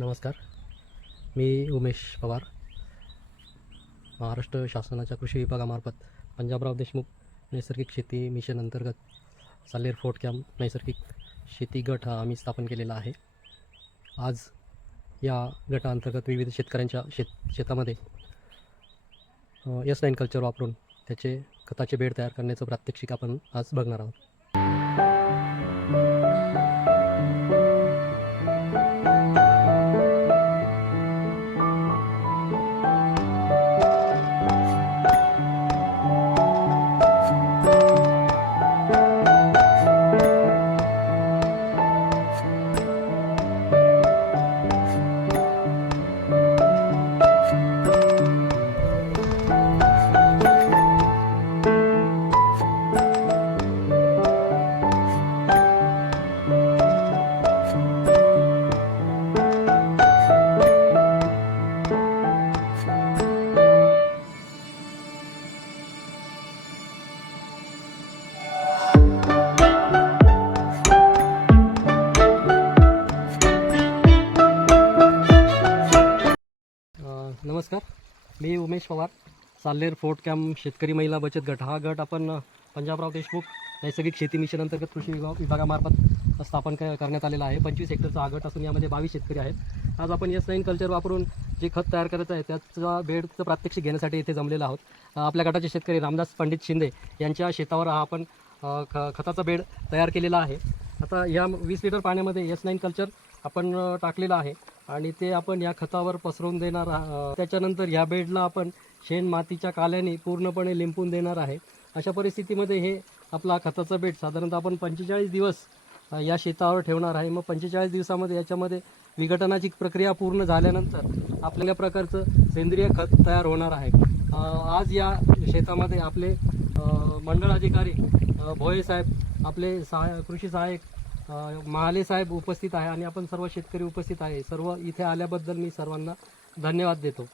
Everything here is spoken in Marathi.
नमस्कार. मी उमेश पवार. महाराष्ट्र शासनाच्या कृषी विभागामार्फत पंजाबराव देशमुख नैसर्गिक शेती मिशन अंतर्गत साल्हेर फोर्ट कॅम्प नैसर्गिक शेती गट हा आम्ही स्थापन केलेला आहे. आज या गटाअंतर्गत विविध शेतकऱ्यांच्या शेतामध्ये S9 कल्चर वापरून त्याचे खताचे बेड तयार करण्याचं प्रात्यक्षिक आपण आज बघणार आहोत. नमस्कार. मी उमेश पवार. साल्हेर फोर्ट कॅम्प शेतकरी महिला बचत गट हा गट आपण पंजाबराव देशमुख नैसर्गिक शेती मिशन अंतर्गत कृषी विभागामार्फत स्थापन करण्यात आलेला आहे. 25 हेक्टरचा हा गट असून यामध्ये 22 शेतकरी आहेत. आज आपण S9 कल्चर वापरून जे खत तयार करायचं आहे त्याचा बेडचं प्रात्यक्षिक घेण्यासाठी इथे जमलेलो आहोत. आपल्या गटाचे शेतकरी रामदास पंडित शिंदे यांच्या शेतावर हा आपण खताचा बेड तयार केलेला आहे. आता या 20 लिटर पाण्यामध्ये S9 कल्चर आपण टाकलेलं आहे आणि ते आपण या खतावर पसरवून देणार. त्याच्यानंतर या बेडला आपण शेण मातीच्या काल्याने पूर्णपणे लिंपून देणार आहे. अशा परिस्थितीमध्ये हे आपला खताचा बेड साधारणतः आपण 45 दिवस या शेतावर ठेवणार आहे. मग 45 दिवसामध्ये याच्यामध्ये विघटनाची प्रक्रिया पूर्ण झाल्यानंतर आपल्या प्रकारचं सेंद्रिय खत तयार होणार आहे. आज या शेतामध्ये आपले मंडळ अधिकारी भोये साहेब, आपले कृषी सहाय्यक महाले साहेब उपस्थित आहे आणि आपण सर्व शेतकरी उपस्थित आहे. सर्व इथे आल्याबद्दल मी सर्वांना धन्यवाद देतो.